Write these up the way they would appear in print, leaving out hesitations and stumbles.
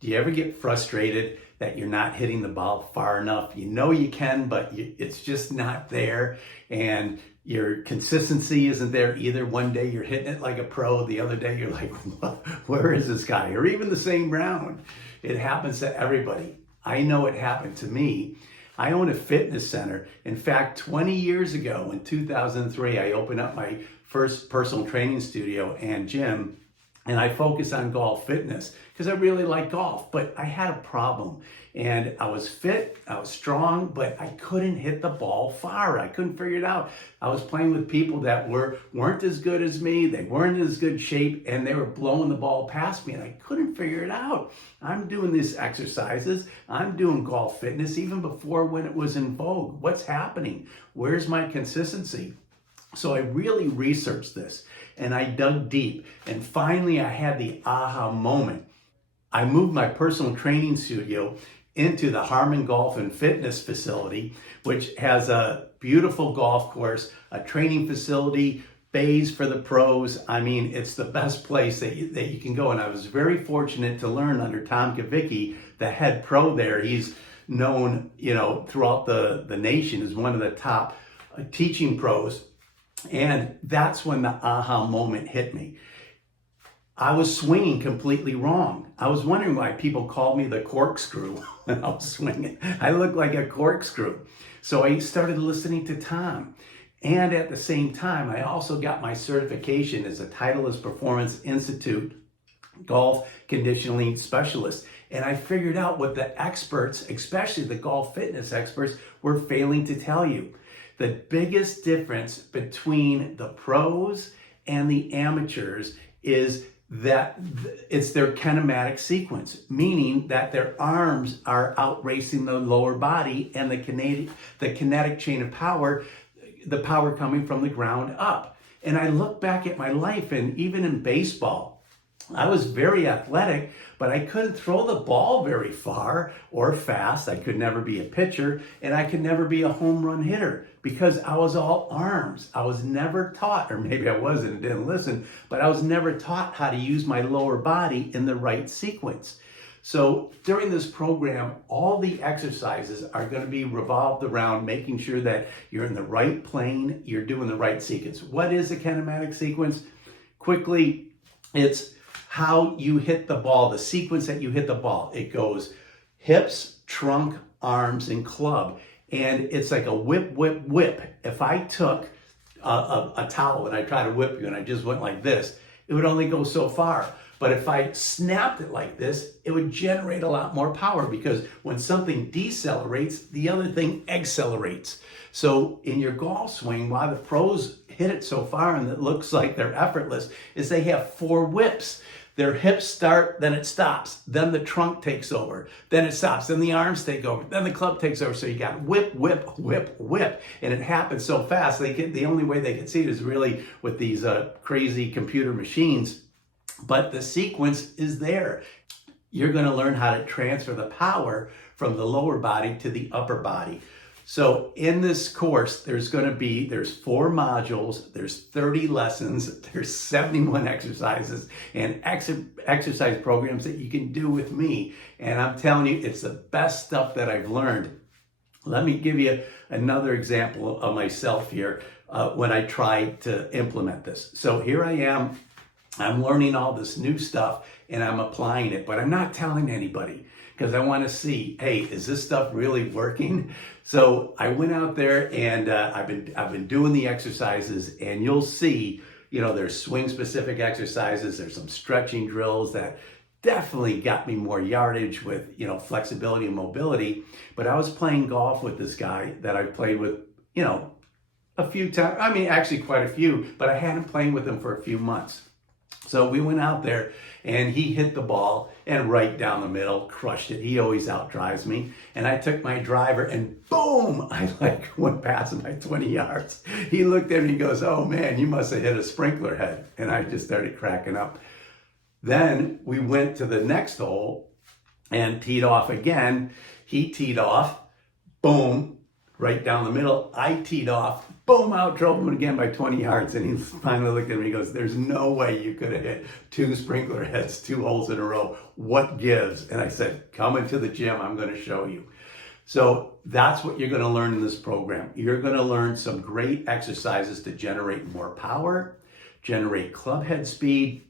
Do you ever get frustrated that you're not hitting the ball far enough? You know you can, but it's just not there. And your consistency isn't there either. One day you're hitting it like a pro. The other day you're like, where is this guy? Or even the same round. It happens to everybody. I know it happened to me. I own a fitness center. In fact, 20 years ago, in 2003, I opened up my first personal training studio and gym, and I focused on golf fitness because I really like golf, but I had a problem. And I was fit, I was strong, but I couldn't hit the ball far. I couldn't figure it out. I was playing with people that weren't as good as me, they weren't in as good shape, and they were blowing the ball past me, and I couldn't figure it out. I'm doing these exercises, I'm doing golf fitness even before when it was in vogue. What's happening? Where's my consistency? So I really researched this and I dug deep, and finally I had the aha moment. I moved my personal training studio into the Harmon Golf and Fitness facility, which has a beautiful golf course, a training facility, bays for the pros. I mean, it's the best place that you can go. And I was very fortunate to learn under Tom Kavicki, the head pro there. He's known, throughout the nation as one of the top teaching pros. And that's when the aha moment hit me. I was swinging completely wrong. I was wondering why people called me the corkscrew when I was swinging. I looked like a corkscrew. So I started listening to Tom. And at the same time, I also got my certification as a Titleist Performance Institute golf conditioning specialist. And I figured out what the experts, especially the golf fitness experts, were failing to tell you. The biggest difference between the pros and the amateurs is that it's their kinematic sequence, meaning that their arms are outracing the lower body, and the kinetic chain of power, the power coming from the ground up. And I look back at my life, and even in baseball, I was very athletic, but I couldn't throw the ball very far or fast. I could never be a pitcher, and I could never be a home run hitter because I was all arms. I was never taught, or maybe I wasn't and didn't listen, but I was never taught how to use my lower body in the right sequence. So during this program, all the exercises are going to be revolved around making sure that you're in the right plane, you're doing the right sequence. What is a kinematic sequence? Quickly, it's how you hit the ball, the sequence that you hit the ball. It goes hips, trunk, arms, and club. And it's like a whip, whip, whip. If I took a towel and I tried to whip you and I just went like this, it would only go so far. But if I snapped it like this, it would generate a lot more power, because when something decelerates, the other thing accelerates. So in your golf swing, why the pros hit it so far and it looks like they're effortless, is they have 4 whips. Their hips start, then it stops. Then the trunk takes over. Then it stops. Then the arms take over. Then the club takes over. So you got whip, whip, whip, whip. And it happens so fast. The only way they can see it is really with these crazy computer machines. But the sequence is there. You're going to learn how to transfer the power from the lower body to the upper body. So in this course, there's 4 modules, there's 30 lessons, there's 71 exercises and exercise programs that you can do with me. And I'm telling you, it's the best stuff that I've learned. Let me give you another example of myself here when I tried to implement this. So here I am, I'm learning all this new stuff and I'm applying it, but I'm not telling anybody, because I want to see, hey, is this stuff really working? So I went out there and I've been doing the exercises, and you'll see, there's swing specific exercises. There's some stretching drills that definitely got me more yardage with, flexibility and mobility. But I was playing golf with this guy that I played with, a few times. I mean, actually quite a few, but I hadn't played with him for a few months. So we went out there and he hit the ball and right down the middle, crushed it. He always outdrives me. And I took my driver and boom, I went past him by 20 yards. He looked at me and he goes, "Oh man, you must have hit a sprinkler head." And I just started cracking up. Then we went to the next hole and teed off again. He teed off, boom, right down the middle. I teed off, boom, out, drove him again by 20 yards. And he finally looked at me and goes, there's no way you could have hit 2 sprinkler heads, 2 holes in a row. What gives? And I said, come into the gym, I'm going to show you. So that's what you're going to learn in this program. You're going to learn some great exercises to generate more power, generate club head speed,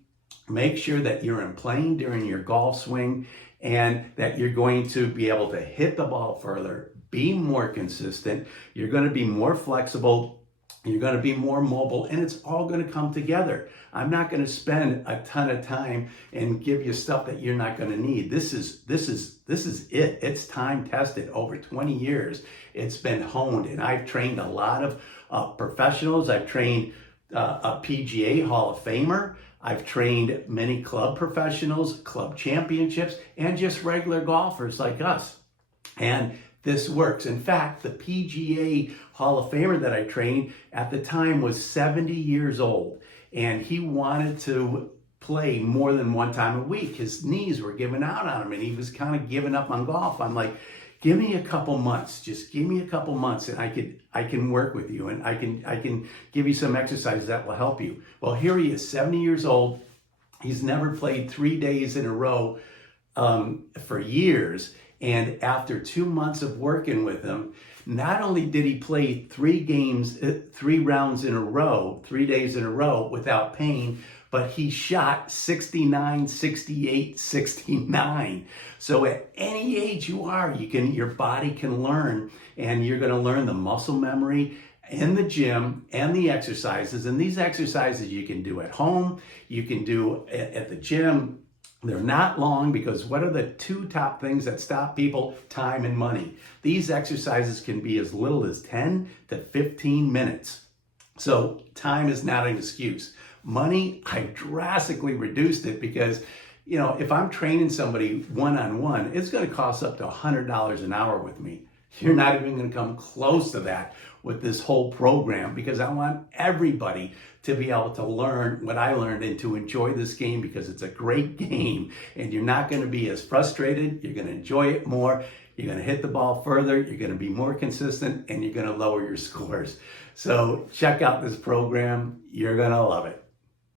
make sure that you're in plane during your golf swing, and that you're going to be able to hit the ball further, be more consistent, you're going to be more flexible, you're going to be more mobile, and it's all going to come together. I'm not going to spend a ton of time and give you stuff that you're not going to need. This is it. It's time tested over 20 years. It's been honed, and I've trained a lot of professionals. I've trained a PGA Hall of Famer. I've trained many club professionals, club championships, and just regular golfers like us. And this works. In fact, the PGA Hall of Famer that I trained at the time was 70 years old, and he wanted to play more than one time a week. His knees were giving out on him, and he was kind of giving up on golf. I'm like, give me a couple months. Just give me a couple months, and I can work with you, and I can give you some exercises that will help you. Well, here he is, 70 years old. He's never played 3 days in a row for years. And after 2 months of working with him, not only did he play 3 rounds in a row, 3 days in a row without pain, but he shot 69, 68, 69. So at any age you are, your body can learn, and you're going to learn the muscle memory in the gym and the exercises. And these exercises you can do at home, you can do at the gym. They're not long, because what are the 2 top things that stop people? Time and money. These exercises can be as little as 10 to 15 minutes. So time is not an excuse. Money, I've drastically reduced it, because if I'm training somebody one-on-one, it's going to cost up to $100 an hour with me. You're not even going to come close to that with this whole program, because I want everybody to be able to learn what I learned and to enjoy this game, because it's a great game, and you're not going to be as frustrated. You're going to enjoy it more. You're going to hit the ball further. You're going to be more consistent, and you're going to lower your scores. So check out this program. You're going to love it.